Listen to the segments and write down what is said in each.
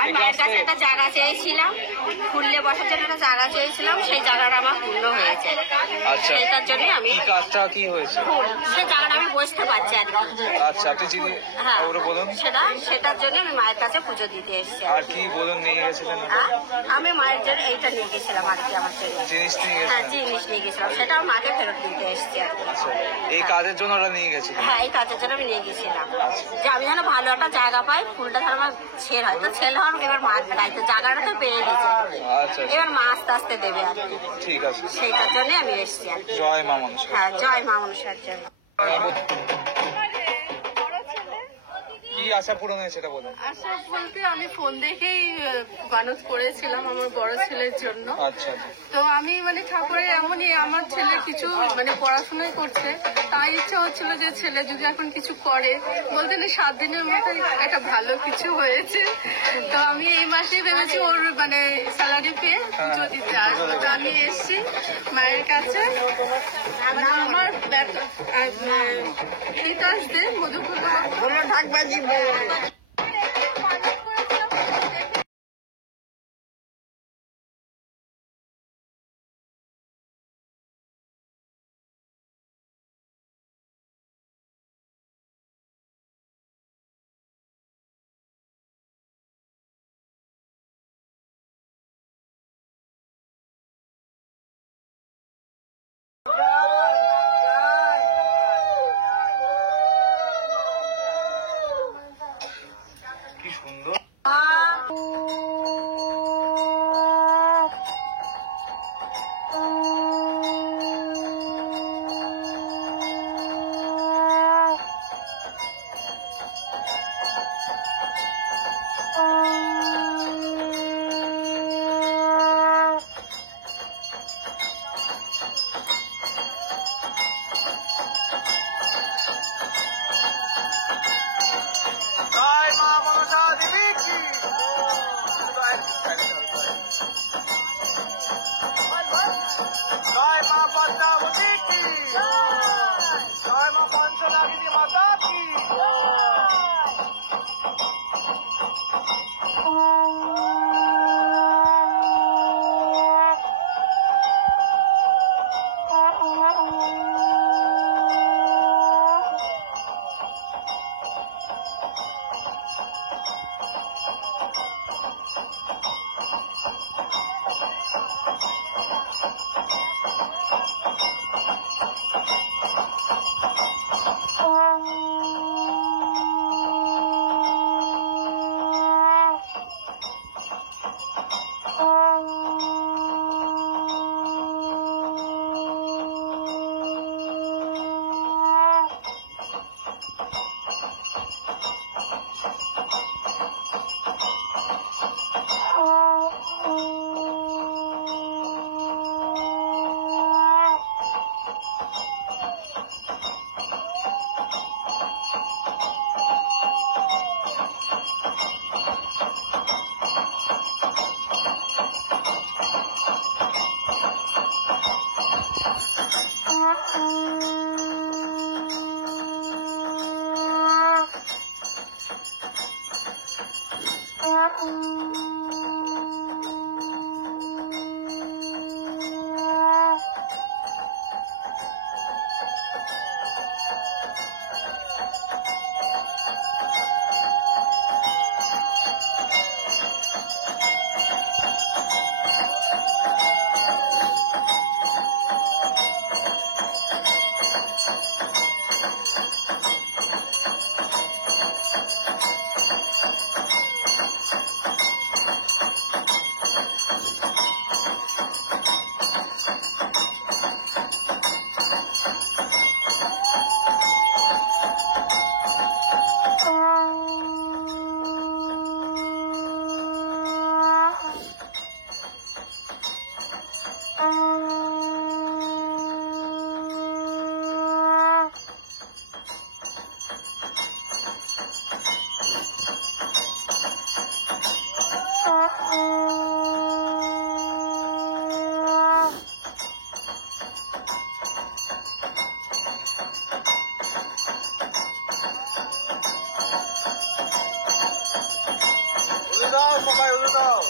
আমি মায়ের কাছে একটা জায়গা চেয়েছিলাম, খুললে বসার জন্য একটা জায়গা চেয়েছিলাম, সেই জায়গাটা আমার পূর্ণ হয়েছে। আচ্ছা, সেটার জন্য আমি কাজটা কি হয়েছে? সেই জায়গাটা আমি বসতে পারছি আর কি। আচ্ছা, আপনি যিনি হ্যাঁ, ওরা বলুন। সেটার জন্য আমি মায়ের কাছে পুজো দিতে এসেছি। আর কি বলুন নিয়ে গেছিলেন? আমি মায়ের জন্য এইটা নিয়ে গেছিলাম আর কি, আমার জন্য জিনিস নিয়ে হ্যাঁ গেছিলেন? জিনিস নিয়ে গেছিলাম, সেটা আমার মাকে ফেরত দিতে এসেছি আর কি। আচ্ছা, এই কাজের জন্য ওরা নিয়ে গেছিল? হ্যাঁ, এই কাজের জন্য আমি নিয়ে গেছিলাম যে আমি যেন ভালো একটা জায়গা পাই, ফুলটা ধর আমার ছেল হয়, তো ছেল হওয়ার এবার মার দায়িত্ব, জায়গাটা তো পেয়ে গেছে, আচ্ছা, এবার মা আস্তে আস্তে দেবে আর কি। ঠিক আছে, সেইটার জন্য আমি এসেছি আর কি। জয় মা মনসা। হ্যাঁ, জয় মা মনসার জন্য। কি আশা পূরণ হয়েছে সেটা বলুন। আশা বলতে আমি ফোন দেখেই মানত করেছিলাম আমার বড় ছেলের জন্য। আচ্ছা, তো আমি মানে ঠাকুরের এমনই, আমার ছেলে কিছু মানে পড়াশোনাই করছে, তাই ইচ্ছা হচ্ছিল যে ছেলে যদি এখন কিছু করে, বলতে না 7 দিনের মধ্যে একটা ভালো কিছু হয়েছে। তো আমি এই মাসেই ভেবেছি ওর মানে স্যালারি পেয়ে পুজো দিতে আসবো। তো আমি এসেছি মায়ের কাছে, মানে আমার ইতাসদের মধুপুর ঢাকবাজি কি সুন্দর। জয় মা মনসা দেবী কি জয় মা পদ্মাবতী কি জয় মা পঞ্চনাগিনী মাতা কি দাও সবাই উড়ে দাও।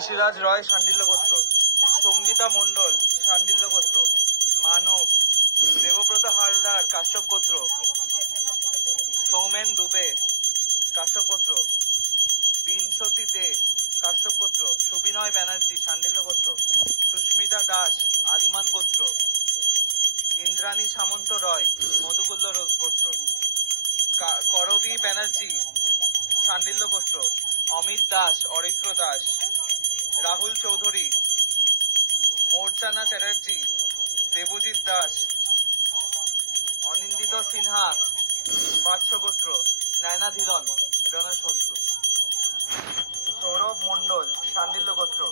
ঋষিরাজ রয় শাণ্ডিল্য গোত্র, সঙ্গীতা মণ্ডল শাণ্ডিল্য গোত্র, মানব দেবব্রত হালদার কাশ্যপ গোত্র, সৌমেন দুবে কাশ্যপ গোত্র, বিংশতি দে কাশ্যপ গোত্র, সুবিনয় ব্যানার্জি শাণ্ডিল্য গোত্র, সুস্মিতা দাস আলিমান গোত্র, ইন্দ্রাণী সামন্ত রয় মধুকুল্ল গোত্র, করবী ব্যানার্জি শাণ্ডিল্য গোত্র, অমিত দাস অরিত্র দাস, রাহুল চৌধুরী মোর্চানা চ্যাটার্জি দেবজিৎ দাস, অনিন্দিত সিনহা বাৎস গোত্র, নয়না ধীরন রণশত্রু, সৌরভ মণ্ডল শাণ্ডিল্য গোত্র,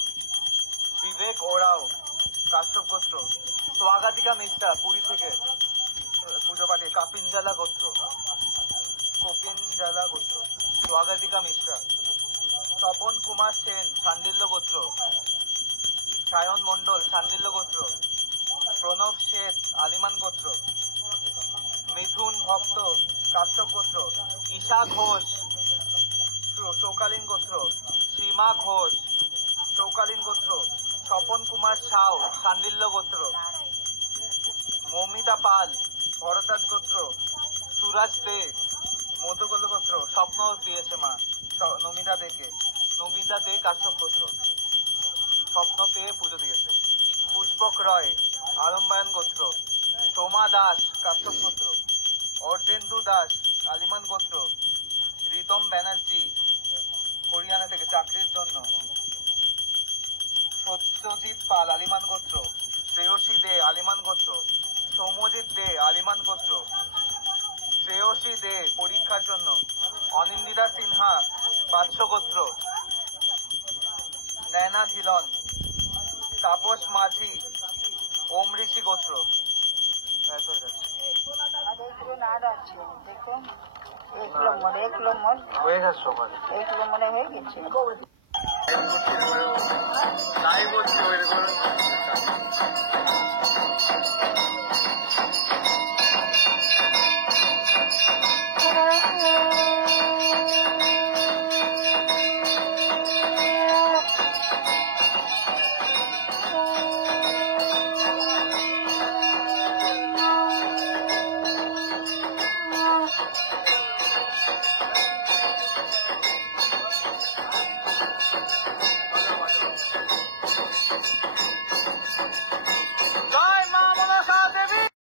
বিবেক ওরাও কাশ্যপ গোত্র, স্বাগতিকা মিশ্রা পুরী থেকে পুজো পাঠে কাপিনজালা গোত্র, স্বাগতিকা মিশ্রা, তপন কুমার সেন শাণ্ডিল্য গোত্র, সায়ন মণ্ডল শাণ্ডিল্য গোত্র, প্রণব শেঠ আলিমান গোত্র, মিথুন ভক্ত কাশ্যপ গোত্র, ঈশা ঘোষ চৌকালীন গোত্র, সীমা ঘোষ চৌকালীন গোত্র, স্বপন কুমার সাউ শাণ্ডিল্য গোত্র, মৌমিতা পাল ভরদ্বাজ গোত্র, সুরাজ দে মধুকুল্ল গোত্র, স্বপ্ন দিয়েছে মা নমিতা দে কাশ্যপ গোত্র, স্বপ্ন পেয়ে পুজো দিয়েছে, পুষ্পক রয় আলম্বায়ন গোত্র, সোমা দাস কাশ্যপ গোত্র, অর্ধেন্দু দাস আলিমান গোত্র, রিতম ব্যানার্জি হরিয়ানা থেকে চাকরির জন্য, সত্যজিৎ পাল আলিমান গোত্র, শ্রেয়সী দে আলিমান গোত্র, সৌম্যজিৎ দে আলিমান গোত্র, শ্রেয়সী দে পরীক্ষার জন্য, অনিন্দিতা সিনহা বাৎস গোত্র, নয়না ধিলন, তাপস মাঝি ওম ঋষি গোত্র। হয়ে গেছে সবাই হয়ে গেছে